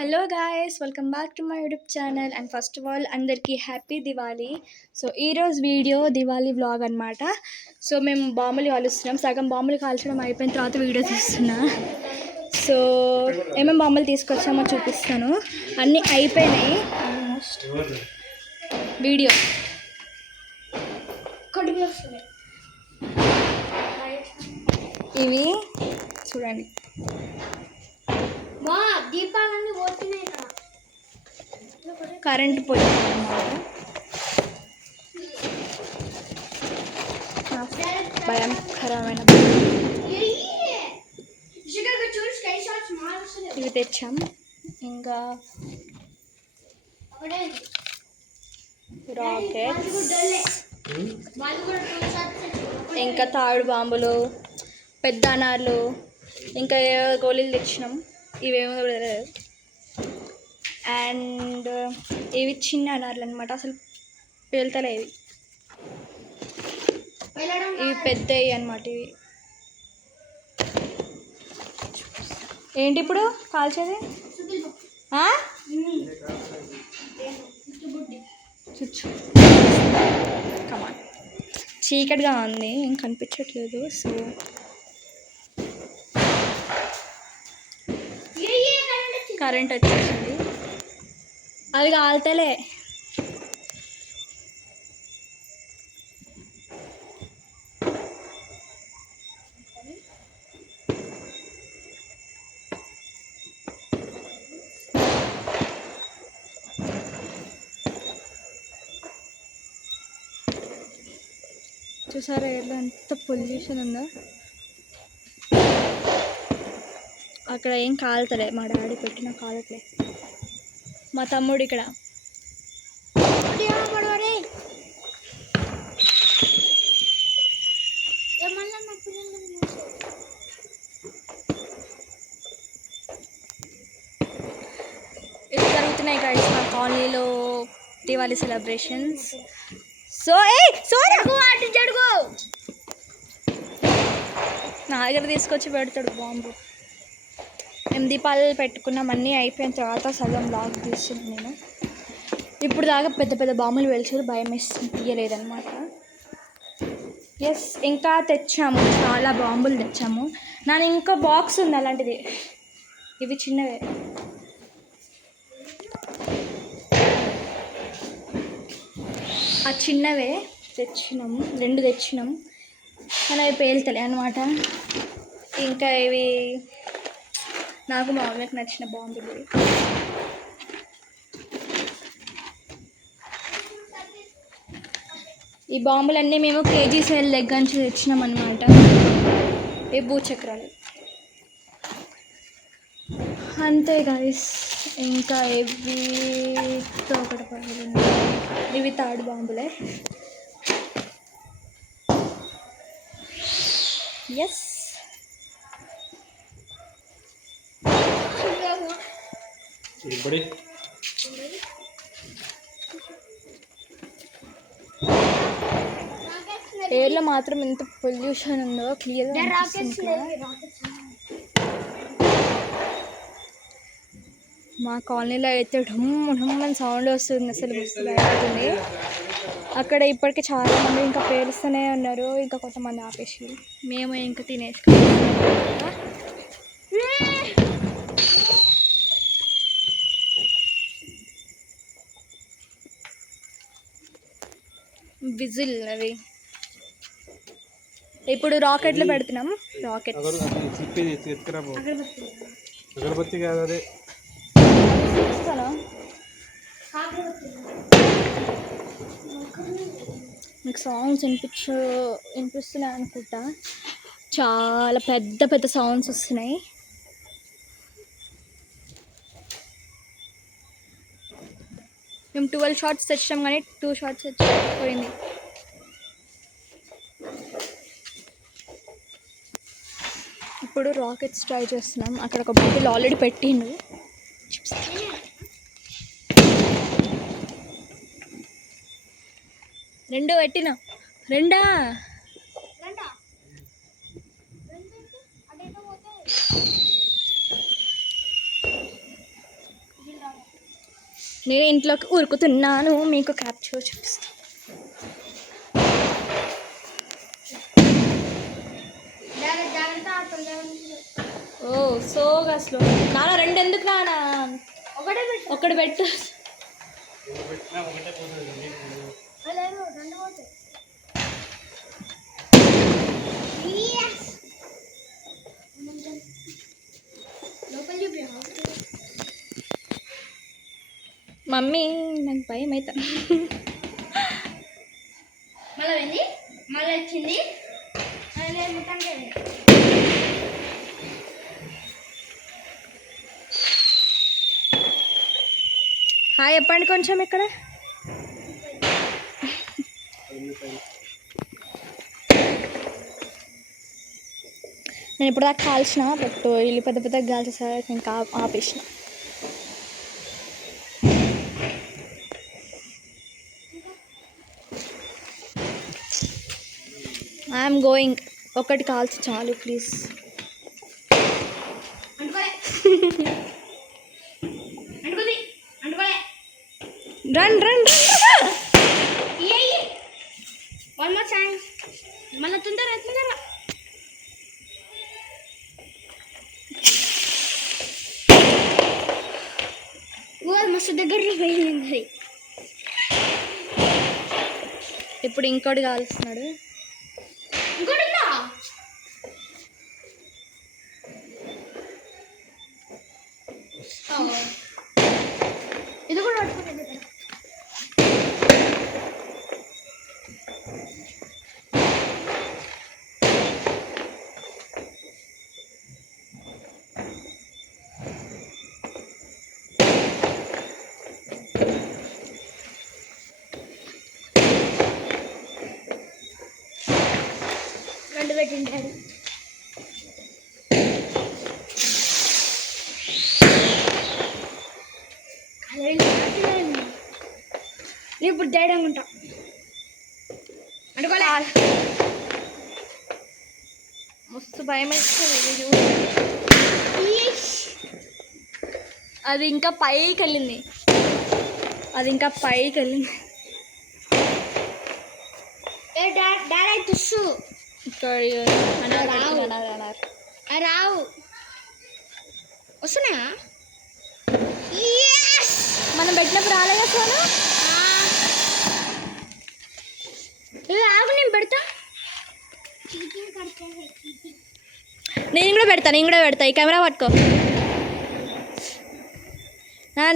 Hello guys, welcome back to my YouTube channel. And first of all అందరికీ happy Diwali. So ఈరోజు video Diwali vlog అనమాట. So మేము బాంబులు కాలుస్తున్నాం. సగం బాంబులు కాల్చడం అయిపోయిన తర్వాత వీడియో తీస్తున్నా. సో ఏమేమి బాంబులు తీసుకొచ్చామో చూపిస్తాను. అన్నీ అయిపోయినాయి ఆల్మోస్ట్. వీడియో ఇవి చూడండి. దీపాలన్నీ పోతున్నాయి కదా. కరెంట్ పోయింది అన్నమాట. భయంకరమైన ఇవి తెచ్చాం. ఇంకా రాకెట్స్, ఇంకా తాడు బాంబులు, పెద్ద అనార్లు, ఇంకా గోళీలు తెచ్చినాం. ఇవేమో లేదు. అండ్ ఇవి చిన్న అనార్లు అనమాట, అసలు పేలుతలే. ఇవి పెద్దవి అనమాట. ఇవి ఏంటి ఇప్పుడు కాల్చేది? చుచ్చు కమాన్. చీకటిగా ఉంది, ఏం కనిపించట్లేదు. సో కరెంట్ వచ్చేసింది. అవి కాలుతలే. చూసారా ఎట్లా ఎంత పొల్యూషన్ ఉందో. అక్కడ ఏం కాలుతలే, మా డాడీ పెట్టిన కాలట్లే. మా తమ్ముడు ఇక్కడ ఇది జరుగుతున్నాయి గైస్ మా కాలనీలో దివాళీ సెలబ్రేషన్స్. సో నా దగ్గర తీసుకొచ్చి పెడతాడు బాంబు. మేము దీపాలు పెట్టుకున్నాం. అన్నీ అయిపోయిన తర్వాత సగం బ్లాగ్ తీస్తున్నాను నేను. ఇప్పుడు దాకా పెద్ద పెద్ద బాంబులు వెలిచారు, భయం వేసి తీయలేదన్నమాట. ఎస్, ఇంకా తెచ్చాము, చాలా బాంబులు తెచ్చాము. నాన్న ఇంకో బాక్స్ ఉంది అలాంటిది. ఇవి చిన్నవే. ఆ చిన్నవే తెచ్చినాము, 2 తెచ్చినాం. కానీ అవి పేలుతలే అనమాట. ఇంకా ఇవి నాకు మా అమ్మకి నచ్చిన బాంబులు. ఈ బాంబులన్నీ మేము కేజీ సేల్ దగ్గర నుంచి తెచ్చినాం అనమాట. ఈ భూచక్రాలు అంతే గైస్. ఇంకా ఇవి ఒకటి పడుతుంది. ఇవి తాడు బాంబులే. ఎస్, ఎయిర్లో మాత్రం ఎంత పొల్యూషన్ ఉందో క్లియర్గా మా కాలనీలో అయితే ఢమ్ ఢమ్ అని సౌండ్ వస్తుంది. అసలు అవుతుంది. అక్కడ ఇప్పటికే చాలామంది ఇంకా పేలుస్తూనే ఉన్నారు. ఇంకా కొంతమంది ఆపేసి మేము ఇంకా తినేసుకున్నాం. విజిల్ అవి. ఇప్పుడు రాకెట్లు పెడుతున్నాం. రాకెట్స్ మీకు సాంగ్స్ వినిపిస్తున్నాయి అనుకుంటా. చాలా పెద్ద పెద్ద సౌండ్స్ వస్తున్నాయి. మేము 12 షార్ట్స్ తెచ్చాం కానీ 2 షార్ట్స్ పోయింది. ఇప్పుడు రాకెట్స్ ట్రై చేస్తున్నాం. అక్కడ ఒక బాటిల్ ఆల్రెడీ పెట్టిండు. 2 పెట్టినా. 2 నేను ఇంట్లోకి ఉరుకుతున్నాను, మీకు క్యాప్చర్ చూపిస్తాను. ఓ సోగా స్లో నాన్న 2 ఎందుకు నాన్న, ఒకటి పెట్టు. మమ్మీ నాకు భయం అవుతా. మళ్ళీ వెళ్ళి మళ్ళీ వచ్చింది. హాయ్ చెప్పండి కొంచెం ఇక్కడ. నేను ఇప్పుడు దాకా కాల్చిన, బట్ ఇల్లు పెద్ద పెద్దగా కాల్చేసరికి ఇంకా ఆపేసిన. I'm going. ఒకటి కాల్చి చాలు please. Run run one more chance. మళ్ళీ తొందర తొందర. మస్తు దగ్గరలో పోయింది. ఇప్పుడు ఇంకోటి కాలుస్తున్నాడు. ఇంకోటి ఉందా? ఇది కూడా పట్టుకోండి. రెండు పెట్టింటాడు. నేను ఇప్పుడు ధైర్యంగా ఉంటా. అనుకోలే. మస్తు భయం వేస్తుంది. అది ఇంకా పైకి వెళ్ళింది. డాడీ తుస్సు రావు వస్తున్నాయా? మనం పెట్టినప్పుడు రాలేదా ఫోను? ఆగు, నేను పెడతా. నేను కూడా పెడతా. ఈ కెమెరా పట్టుకో.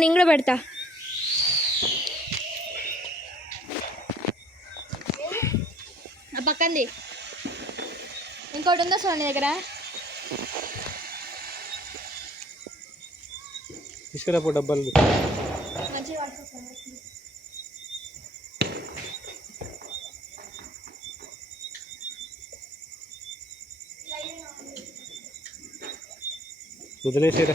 నేను కూడా పెడతా. ఆ పక్కంది ఇంకోటి ఉందా చూడండి నీ దగ్గర? తీసుకురా డబ్బాలు. మంచిగా వదిలేసేరా.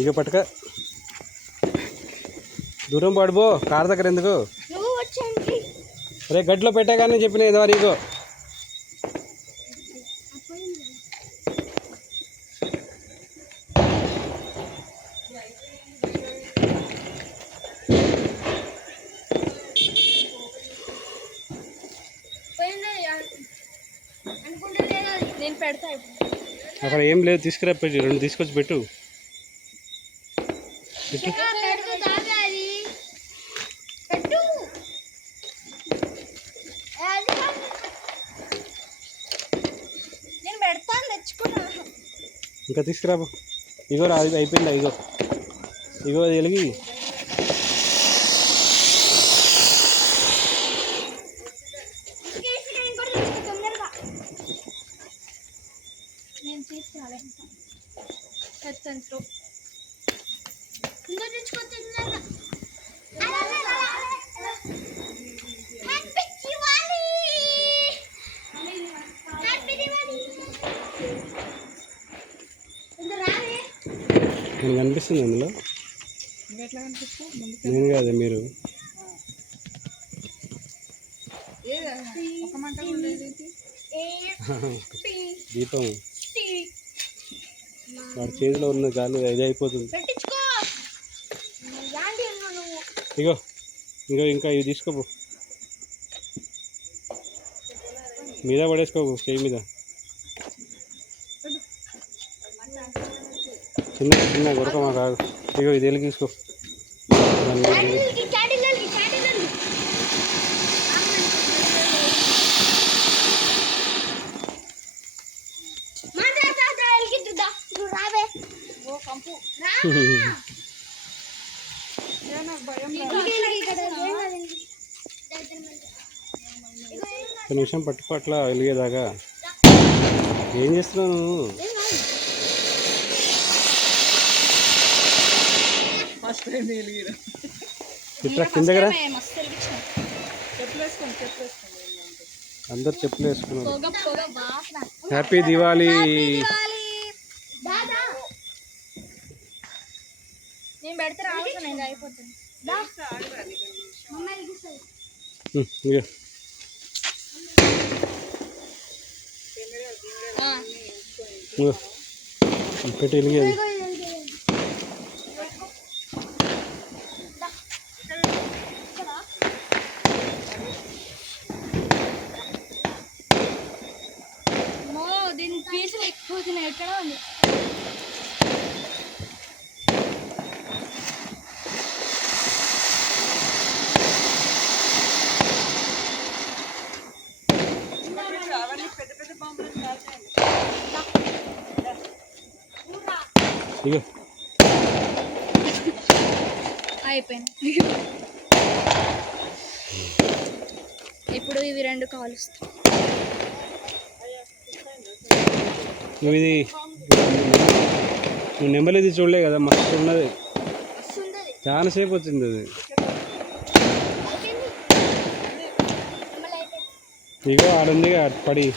ఇక పట్టుక, దూరం పడిపో. కారు దగ్గర ఎందుకు? నువ్వు వచ్చేయండి. రే గడ్లో పెట్టాగానే చెప్పిన ఏదో నీకు. నేను పెడతా. అక్కడ ఏం లేదు, తీసుకురా. పెట్టి 2 తీసుకొచ్చి పెట్టు. నేను పెడతాను, తెచ్చుకున్నా. ఇంకా తీసుకురా. ఇగో రా, అది అయిపోయిందా? ఇగో అది వెలిగి. నేను తీసుకురాలే మనకు కనిపిస్తుంది అందులో. నేను కాదు, మీరు. దీపం వాడి చేతిలో ఉన్న గాలి ఇది అయిపోతుంది. పెట్టించుకో. యాంటీ అన్నా నువ్వు. ఇగో ఇగో ఇంకా ఇవి తీసుకోపో, మీద పడేసుకోకు చేయి మీద. చిన్న చిన్న కొడక మా కాదు. ఇగో ఇది వెళ్ళి తీసుకో. ఒక నిమిషం పట్టుకో అట్లా వెలిగేదాకా. ఏం చేస్తున్నావు నువ్వు? ఇట్లా కింద దగ్గర అందరు చెప్పులు వేసుకున్నారు. హ్యాపీ దివాళీ. నేను పెడితే రావచ్చు, ఇంకా అయిపోతుంది. ఇగో ఇగో పెట్టి వెలిగేది. దీని పీసులు ఎక్కువ తిన్నాయి. ఎక్కడ ఉంది? ఇగో అయిపోయింది. ఇప్పుడు ఇవి రెండు కాలుస్తాయి. నువ్వు ఇది నువ్వు నెమ్మది చూడలే కదా, మస్తు ఉన్నది. చాలా సేపు వచ్చింది అది. ఇగో ఆడుంది పడి.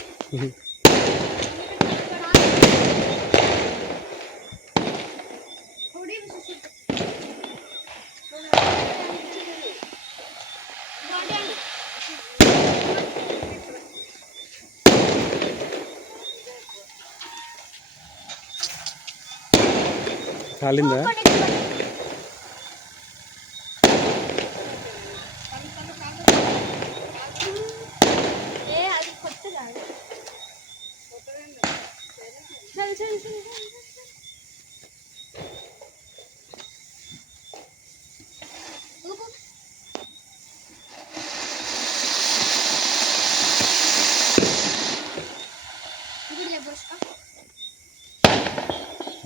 కాలిందా? అది కొత్తగా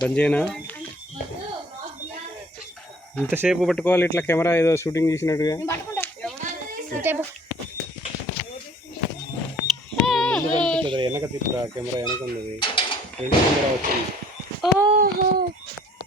బంద్ చేయనా? ఇంతసేపు పట్టుకోవాలి ఇట్లా కెమెరా ఏదో షూటింగ్ చేసినట్టుగా. వెనక తిప్పురా, కెమెరా వెనక ఉన్నది. రెండు కెమెరా వచ్చింది.